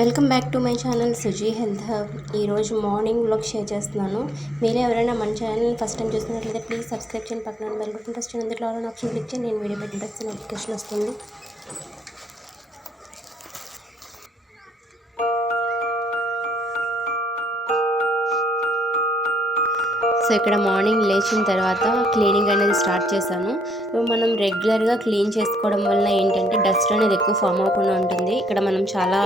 Welcome back to my channel Suji health hub. ఈరోజు morning vlog share చేస్తున్నాను. మీరు ఎవరైనా మన ఛానల్ ఫస్ట్ టైం చూస్తున్నట్లయితే ప్లీజ్ సబ్స్క్రైబ్ చేయండి. పక్కన బెల్ బటన్ ప్రెస్ చేయండి. అందులో ఆల్ ఆప్షన్ క్లిక్ చేయండి. నేను వీడియో పెట్టిన నోటిఫికేషన్ వస్తుంది. సో ఇక్కడ మార్నింగ్ లేచిన తర్వాత క్లీనింగ్ అనేది స్టార్ట్ చేశాను. మనం రెగ్యులర్గా క్లీన్ చేసుకోవడం వల్ల ఏంటంటే డస్ట్ అనేది ఎక్కువ ఫామ్ అవ్వకుండా ఉంటుంది. ఇక్కడ మనం చాలా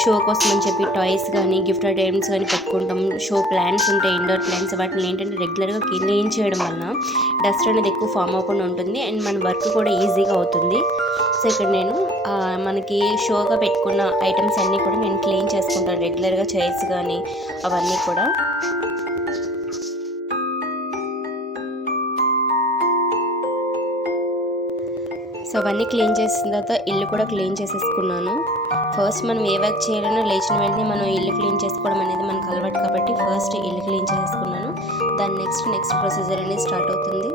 షో కోసం అని చెప్పి టాయ్స్ కానీ గిఫ్ట్ ఐటమ్స్ కానీ పెట్టుకుంటాం. షో ప్లాంట్స్ ఉంటాయి, ఇండోర్ ప్లాంట్స్. వాటిని ఏంటంటే రెగ్యులర్గా క్లీన్ చేయడం వల్ల డస్ట్ అనేది ఎక్కువ ఫామ్ అవ్వకుండా ఉంటుంది అండ్ మన వర్క్ కూడా ఈజీగా అవుతుంది. సో ఇక్కడ నేను మనకి షోగా పెట్టుకున్న ఐటమ్స్ అన్నీ కూడా నేను క్లీన్ చేసుకుంటాను రెగ్యులర్గా, చైర్స్ కానీ అవన్నీ కూడా. సో అవన్నీ క్లీన్ చేసిన తర్వాత ఇల్లు కూడా క్లీన్ చేసేసుకున్నాను. ఫస్ట్ మనం ఏ వర్క్ చేయాలన్నా లేచిన వెంటనే మనం ఇల్లు క్లీన్ చేసుకోవడం అనేది మనకు అలవాటు కాబట్టి ఫస్ట్ ఇల్లు క్లీన్ చేసేసుకున్నాను. దాని నెక్స్ట్ ప్రొసీజర్ అనేది స్టార్ట్ అవుతుంది.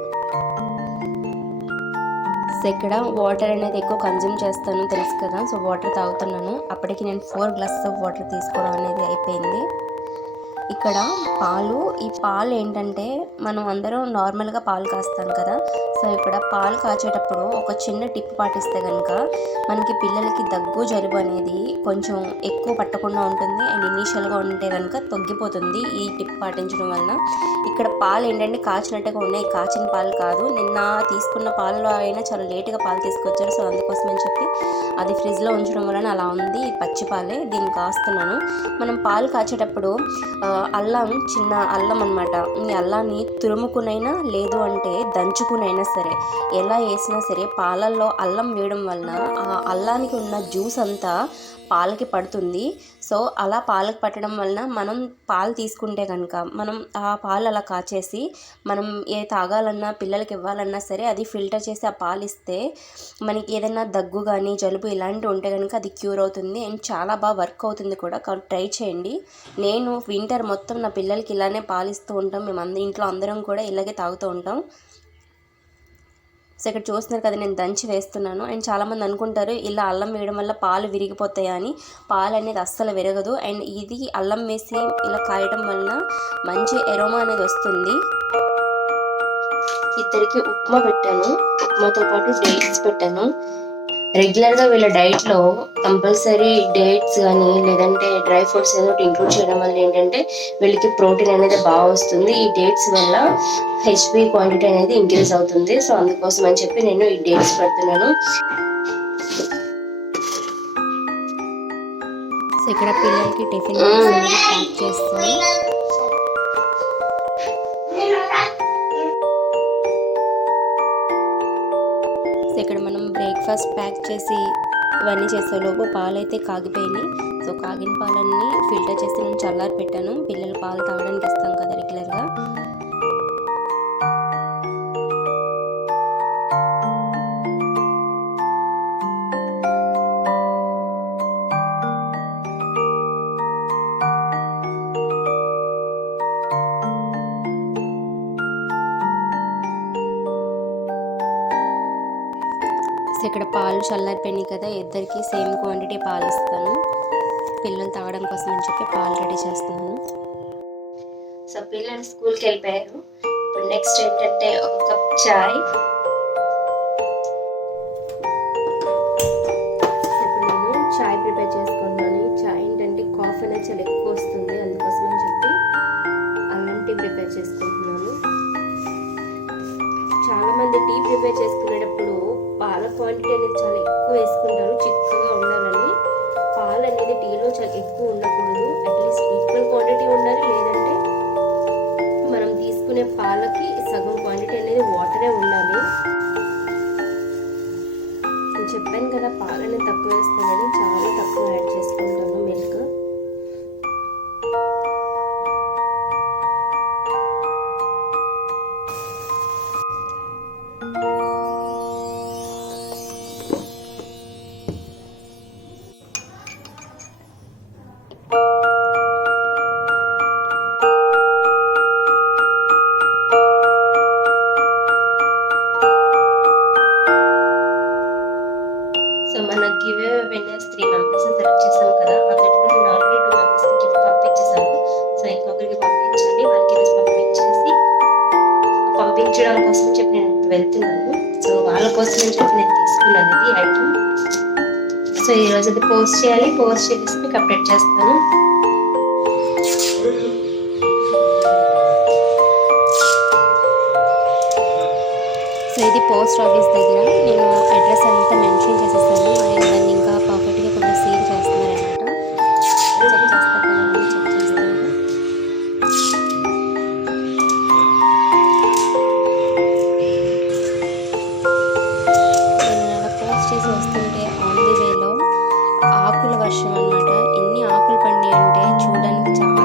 సో ఇక్కడ వాటర్ అనేది ఎక్కువ కన్జ్యూమ్ చేస్తాను, తెలుసు కదా. సో వాటర్ తాగుతున్నాను. అప్పటికి నేను 4 గ్లాసెస్ ఆఫ్ వాటర్ తీసుకోవడం అనేది అయిపోయింది. ఇక్కడ ఈ పాలు ఏంటంటే మనం అందరం నార్మల్గా పాలు కాస్తాం కదా. సో ఇక్కడ పాలు కాచేటప్పుడు ఒక చిన్న టిప్ పాటిస్తే కనుక మనకి పిల్లలకి దగ్గు జలుబు అనేది కొంచెం ఎక్కువ పట్టకుండా ఉంటుంది అండ్ ఇనీషియల్గా ఉంటే కనుక తగ్గిపోతుంది ఈ టిప్ పాటించడం వలన. ఇక్కడ పాలు ఏంటంటే కాచినట్టుగా ఉన్నాయి, కాచిన పాలు కాదు. నిన్న తీసుకున్న పాలలో అయినా చాలా లేటుగా పాలు తీసుకొచ్చారు. సో అందుకోసం అని చెప్పి అది ఫ్రిడ్జ్లో ఉంచడం వలన అలా ఉంది. పచ్చి పాలే దీన్ని కాస్తున్నాను. మనం పాలు కాచేటప్పుడు చిన్న అల్లం అనమాట. ఈ అల్లాన్ని తురుముకునైనా లేదు అంటే దంచుకునైనా సరే, ఎలా వేసినా సరే పాలల్లో అల్లం వేయడం వలన ఆ అల్లానికి ఉన్న జ్యూస్ అంతా పాలకి పడుతుంది. సో అలా పాలకి పట్టడం వలన మనం పాలు తీసుకుంటే కనుక మనం ఆ పాలు అలా కాచేసి మనం తాగాలన్నా పిల్లలకి ఇవ్వాలన్నా సరే అది ఫిల్టర్ చేసి ఆ పాలు ఇస్తే మనకి ఏదైనా దగ్గు కానీ జలుబు ఇలాంటివి ఉంటే కనుక అది క్యూర్ అవుతుంది అండ్ చాలా బాగా వర్క్ అవుతుంది కూడా. ట్రై చేయండి. నేను వింటర్ మొత్తం నా పిల్లలకి ఇలానే పాలిస్తూ ఉంటాం. మేము ఇంట్లో అందరం కూడా ఇలాగే తాగుతూ ఉంటాం. సో ఇక్కడ చూస్తున్నారు కదా, నేను దంచి వేస్తున్నాను. అండ్ చాలామంది అనుకుంటారు ఇలా అల్లం వేయడం వల్ల పాలు విరిగిపోతాయా అని. పాలు అనేది అస్సలు విరగదు. అండ్ ఇది అల్లం వేసి ఇలా కాయడం వలన మంచి ఎరోమా అనేది వస్తుంది. ఇద్దరికి ఉప్మా పెట్టాను, ఉప్మాతో పాటు డేట్స్ పెట్టాను. రెగ్యులర్గా వీళ్ళ డైట్లో కంపల్సరీ డేట్స్ కానీ లేదంటే డ్రై ఫ్రూట్స్ ఏదో ఒకటి ఇంక్లూడ్ చేయడం వల్ల ఏంటంటే వీళ్ళకి ప్రోటీన్ అనేది బాగా వస్తుంది. ఈ డేట్స్ వల్ల హెచ్బి క్వాంటిటీ అనేది ఇంక్రీజ్ అవుతుంది. సో అందుకోసం అని చెప్పి నేను ఈ డేట్స్ పెడుతున్నాను. సో ఇక్కడ పిల్లలకి టిఫిన్ ప్యాక్ చేస్తాను. ఇక్కడ మనం బ్రేక్ఫాస్ట్ ప్యాక్ చేసి ఇవన్నీ చేసేలోపు పాలైతే కాగిపోయినాయి. సో కాగిన పాలన్నీ ఫిల్టర్ చేసి నేను చల్లారి పెట్టాను. పిల్లలు పాలు తాగడానికి ఇస్తాం కదా రెగ్యులర్గా. ఇక్కడ పాలు చల్లారిపోయినాయి కదా, ఇద్దరికి సేమ్ క్వాంటిటీ పాలు ఇస్తాను. పిల్లలు తాగడం కోసం అని చెప్పి పాలు రెడీ చేస్తున్నాను. సో పిల్లలు స్కూల్కి వెళ్ళిపోయారు. ఇప్పుడు నెక్స్ట్ ఏంటంటే ఒక కప్ చాయ్. ఇప్పుడు నేను చాయ్ ప్రిపేర్ చేసుకుంటున్నాను. చాయ్ ఏంటంటే కాఫీ అనేది చాలా ఎక్కువ వస్తుంది, అందుకోసం అని చెప్పి అల్లం టీ ప్రిపేర్ చేసుకుంటున్నాను. చాలా మంది టీ ప్రిపేర్ చేసుకునేటప్పుడు పాల క్వాంటిటీ అనేది చాలా ఎక్కువ వేసుకుంటారు, చిక్కగా ఉండాలని. పాలు అనేది టీలో చాలా ఎక్కువ ఉండకూడదు. అట్లీస్ట్ ఈక్వల్ క్వాంటిటీ ఉండాలి, లేదంటే మనం తీసుకునే పాలకి సగం క్వాంటిటీ అనేది వాటరే ఉండాలి. నేను చెప్పాను కదా పాలు అనేది తక్కువ వేస్తానని, చాలా తక్కువ యాడ్ చేసుకుంటాను మిల్క్. చేసాం కదా, అందులో నేను ఆల్రెడీ 2 మెంబర్స్కి గిఫ్ట్ పంపించేసాను. సో ఇంకొకరికి పంపించాలి. వాళ్ళకి ఈరోజు పంపించడం కోసం చెప్పి నేను ఇప్పుడు వెళ్తున్నాను. సో వాళ్ళ కోసం అని చెప్పి నేను తీసుకున్నాను ఇది ఐటమ్. సో ఈరోజు అది పోస్ట్ చేయాలి. పోస్ట్ చేసి మీకు అప్డేట్ చేస్తాను. సో ఇది పోస్ట్ ఆఫీస్ దగ్గర నేను అడ్రస్ అంతా మెన్షన్ చేసేసాను. ఆయన దాన్ని ఇంకా పర్ఫెక్ట్గా కొంచెం సీల్ చేస్తున్నారనమాట. చెక్ చేస్తారు కదా, అన్నీ చెక్ చేస్తున్నారు. నేను అలా పోస్ట్ చేసి వస్తుంటే ఆన్ ది వేలో ఆకుల వర్షం అనమాట. ఎన్ని ఆకులు పండి అంటే చూడడానికి చాలా